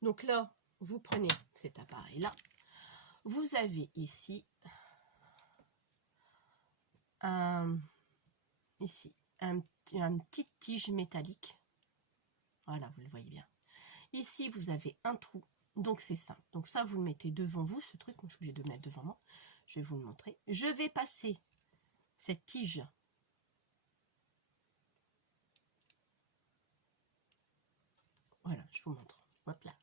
Donc là, vous prenez cet appareil-là. Vous avez ici une petite tige métallique. Voilà, vous le voyez bien. Ici, vous avez un trou. Donc, c'est simple. Donc, ça, vous le mettez devant vous. Ce truc, moi, je suis obligée de le mettre devant moi. Je vais vous le montrer. Je vais passer cette tige. Voilà, je vous montre. Hop là.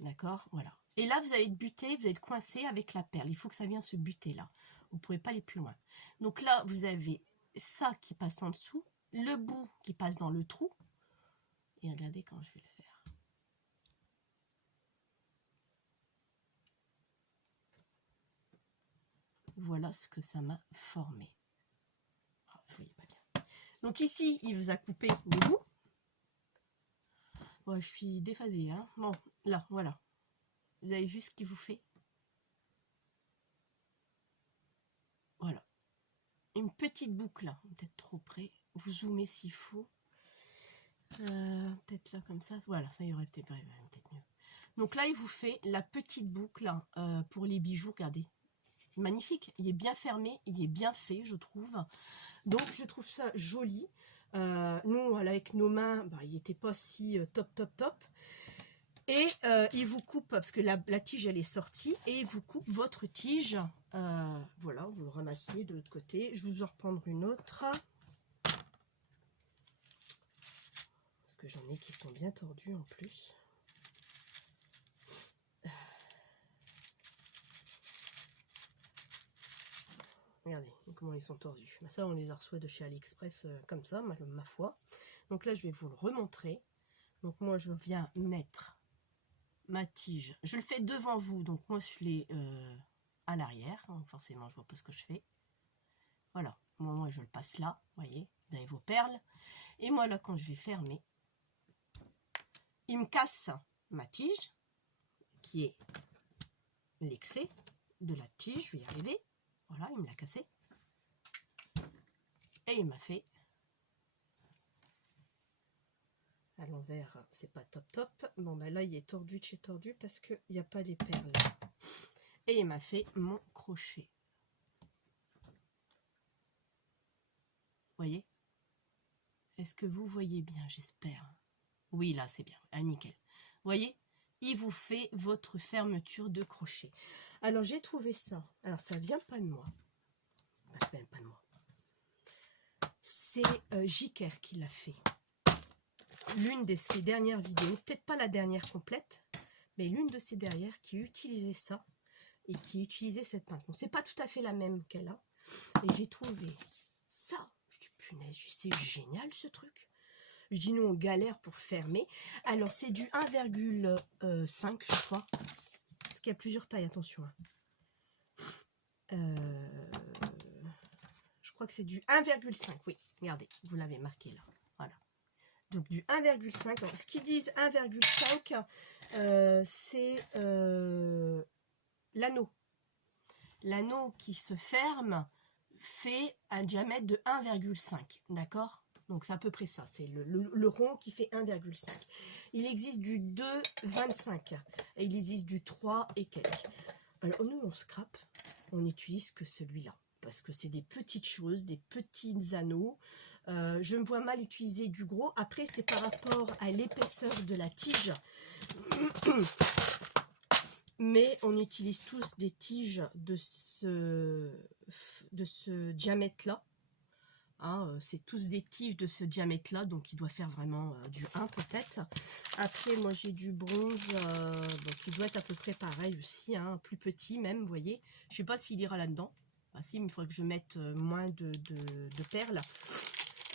D'accord, voilà. Et là, vous allez être buté, vous êtes coincé avec la perle. Il faut que ça vienne se buter là. Vous ne pouvez pas aller plus loin. Donc là, vous avez ça qui passe en dessous, le bout qui passe dans le trou. Et regardez quand je vais le faire. Voilà ce que ça m'a formé. Oh, vous voyez pas bien. Donc ici, il vous a coupé le bout. Ouais, je suis déphasée, hein. Bon, là, voilà. Vous avez vu ce qu'il vous fait? Voilà. Une petite boucle, là. Peut-être trop près. Vous zoomez s'il faut. Peut-être là, comme ça. Voilà, ça y aurait peut-être mieux. Donc là, il vous fait la petite boucle pour les bijoux. Regardez. Magnifique. Il est bien fermé. Il est bien fait, je trouve. Donc, je trouve ça joli. Nous, avec nos mains, bah, il n'était pas si top. Et il vous coupe, parce que la tige, elle est sortie, et il vous coupe votre tige. Voilà, vous le ramassez de l'autre côté. Je vais vous en reprendre une autre. Parce que j'en ai qui sont bien tordus en plus. Regardez comment ils sont tordus. Ça, on les a reçus de chez AliExpress comme ça, ma foi. Donc là, je vais vous le remontrer. Donc moi, je viens mettre ma tige. Je le fais devant vous, donc moi, je l'ai à l'arrière. Donc forcément, je vois pas ce que je fais. Voilà. Moi, je le passe là. Vous voyez, vous avez vos perles. Et moi, là, quand je vais fermer, il me casse ma tige, qui est l'excès de la tige. Je vais y arriver. Voilà, il me l'a cassé. Et il m'a fait à l'envers, c'est pas top. Bon, ben là, il est tordu de chez tordu parce qu'il n'y a pas les perles. Et il m'a fait mon crochet. Voyez? Est-ce que vous voyez bien? J'espère. Oui, là, c'est bien. Ah, nickel. Voyez? Il vous fait votre fermeture de crochet. Alors, j'ai trouvé ça. Alors, ça vient pas de moi. Ça vient pas de moi. C'est Jiker qui l'a fait. L'une de ses dernières vidéos, peut-être pas la dernière complète, mais l'une de ses dernières qui utilisait ça et qui utilisait cette pince. Bon, c'est pas tout à fait la même qu'elle a. Et j'ai trouvé ça. Je dis, punaise, c'est génial ce truc. Je dis, nous, on galère pour fermer. Alors, c'est du 1,5, je crois. Parce qu'il y a plusieurs tailles, attention. Je crois que c'est du 1,5. Oui, regardez, vous l'avez marqué là. Voilà. Donc, du 1,5. Ce qu'ils disent 1,5, c'est l'anneau. L'anneau qui se ferme fait un diamètre de 1,5. D'accord? Donc, c'est à peu près ça. C'est le rond qui fait 1,5. Il existe du 2,25. Et il existe du 3 et quelques. Alors, nous, on scrape. On n'utilise que celui-là. Parce que c'est des petites choses, des petits anneaux. Je me vois mal utiliser du gros. Après, c'est par rapport à l'épaisseur de la tige. Mais on utilise tous des tiges de ce diamètre-là. Hein, c'est tous des tiges de ce diamètre-là, donc il doit faire vraiment du 1 peut-être. Après, moi j'ai du bronze qui doit être à peu près pareil aussi, hein, plus petit même, vous voyez. Je ne sais pas s'il ira là-dedans. Ah si, mais il faudrait que je mette moins de perles.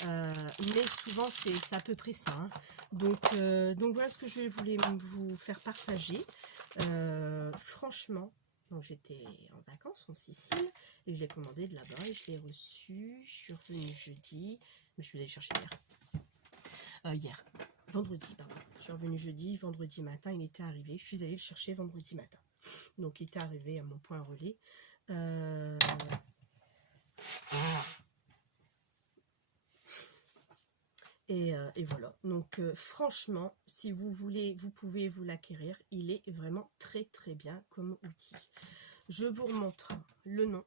Mais souvent c'est à peu près ça. Hein. Donc voilà ce que je voulais vous faire partager. Franchement, j'étais en vacances en Sicile et je l'ai commandé de là-bas et je l'ai reçu. Je suis revenue jeudi, mais je suis allée chercher vendredi, pardon. Je suis revenue jeudi, vendredi matin, il était arrivé. Je suis allée le chercher vendredi matin. Donc il était arrivé à mon point relais. Et voilà, donc franchement, si vous voulez, vous pouvez vous l'acquérir. Il est vraiment très très bien comme outil. Je vous remontre le nom.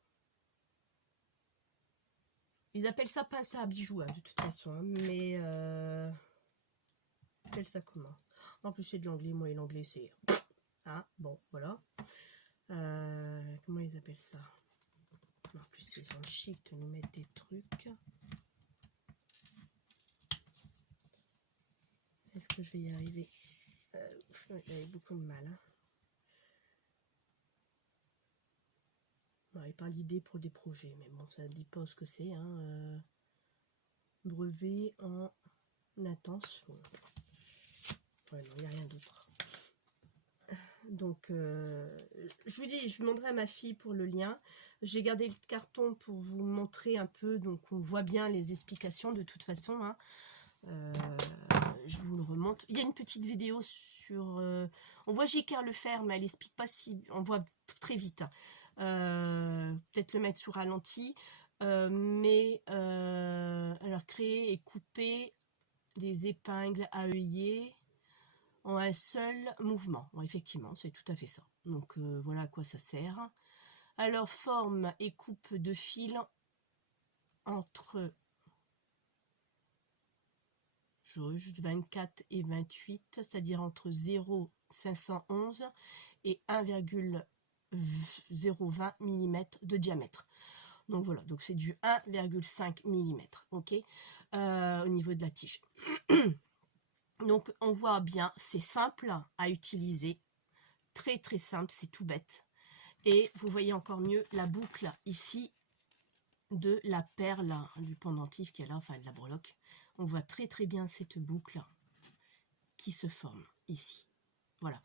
Ils appellent ça pince à bijoux, hein, de toute façon, hein, mais ils appellent ça comment? En plus c'est de l'anglais, moi et l'anglais c'est... Ah, bon, voilà. Comment ils appellent ça? En plus ils sont chic de nous mettre des trucs. Est-ce que je vais y arriver? J'avais beaucoup de mal. Hein. Bon, il parle d'idées pour des projets, mais bon, ça ne dit pas ce que c'est. Hein. Brevet en intention. Ouais, non, il n'y a rien d'autre. Donc, je vous dis, je demanderai à ma fille pour le lien. J'ai gardé le carton pour vous montrer un peu, donc on voit bien les explications de toute façon. Hein. Je vous le remonte. Il y a une petite vidéo sur... on voit J.K. le faire, mais elle explique pas si... On voit très vite. Peut-être le mettre sur ralenti. Alors, créer et couper des épingles à œillet en un seul mouvement. Bon, effectivement, c'est tout à fait ça. Donc, voilà à quoi ça sert. Alors, forme et coupe de fil entre... 24 et 28, c'est-à-dire entre 0,511 et 1,020 mm de diamètre. Donc voilà, donc c'est du 1,5 mm, ok, au niveau de la tige. Donc on voit bien, c'est simple à utiliser, très très simple, c'est tout bête. Et vous voyez encore mieux la boucle ici de la perle du pendentif qui est là, enfin de la breloque. On voit très très bien cette boucle qui se forme ici. Voilà.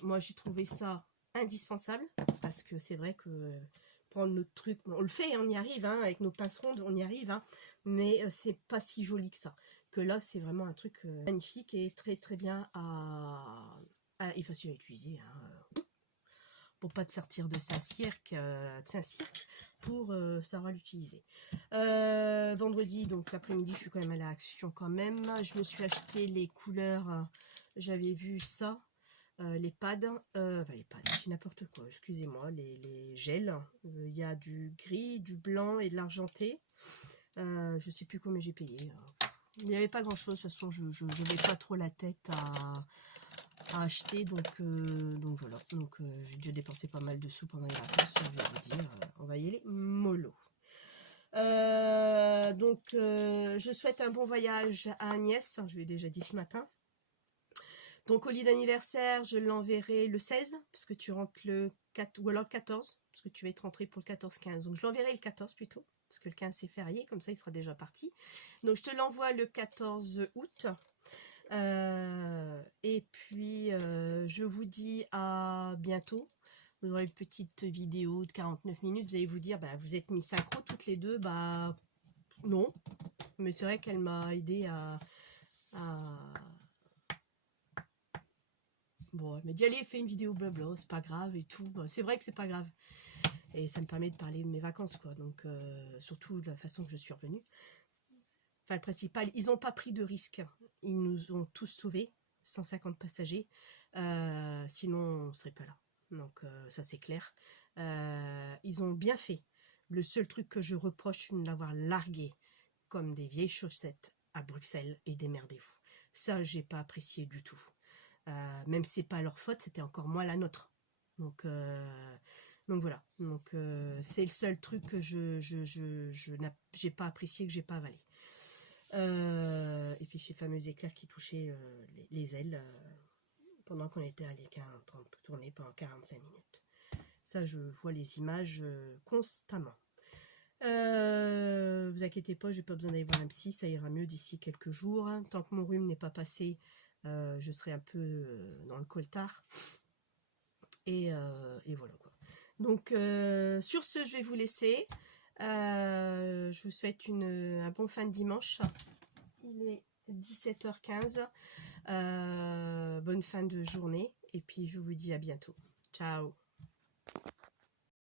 Moi j'ai trouvé ça indispensable parce que c'est vrai que prendre notre truc, on le fait, on y arrive, hein, avec nos pinces rondes, on y arrive, hein, mais c'est pas si joli que ça. Que là c'est vraiment un truc magnifique et très très bien et facile à utiliser. Hein. Pour pas te sortir de Saint-Cirque, pour savoir l'utiliser. Vendredi, donc l'après-midi, je suis quand même à l'action quand même. Je me suis acheté les couleurs, j'avais vu ça, les pads, les pads, c'est n'importe quoi, excusez-moi, les gels. Il y a du gris, du blanc et de l'argenté. Je sais plus combien j'ai payé. Il n'y avait pas grand-chose, de toute façon, je n'avais pas trop la tête à acheter, donc voilà, donc j'ai déjà dépensé pas mal de sous pendant les vacances, je vais vous dire, on va y aller mollo. Je souhaite un bon voyage à Agnès, je l'ai déjà dit ce matin. Ton colis d'anniversaire, je l'enverrai le 16, parce que tu rentres le 4, ou alors le 14, parce que tu vas être rentré pour le 14-15, donc je l'enverrai le 14 plutôt, parce que le 15 c'est férié, comme ça il sera déjà parti. Donc je te l'envoie le 14 août. Et puis je vous dis à bientôt. Vous aurez une petite vidéo de 49 minutes. Vous allez vous dire, bah, vous êtes mis synchro toutes les deux. Bah non, mais c'est vrai qu'elle m'a aidé bon, elle m'a dit allez, fais une vidéo blabla, c'est pas grave et tout. Bah, c'est vrai que c'est pas grave et ça me permet de parler de mes vacances, quoi. Donc surtout de la façon que je suis revenue. Enfin, le principal, ils n'ont pas pris de risque. Ils nous ont tous sauvés, 150 passagers. Sinon, on ne serait pas là. Donc, ça, c'est clair. Ils ont bien fait. Le seul truc que je reproche, c'est de l'avoir largué comme des vieilles chaussettes à Bruxelles, et démerdez-vous. Ça, j'ai pas apprécié du tout. Même si c'est pas leur faute, c'était encore moins la nôtre. Donc voilà. Donc c'est le seul truc que j'ai pas apprécié, que j'ai pas avalé. Et puis ces fameux éclairs qui touchaient les ailes pendant qu'on était allé en train de tourner pendant 45 minutes. Ça, je vois les images constamment. Vous inquiétez pas, j'ai pas besoin d'aller voir un psy, ça ira mieux d'ici quelques jours. Tant que mon rhume n'est pas passé, je serai un peu dans le coltard. Et voilà quoi. Donc sur ce, je vais vous laisser. Je vous souhaite un bon fin de dimanche. Il est 17h15. Bonne fin de journée. Et puis je vous dis à bientôt. Ciao.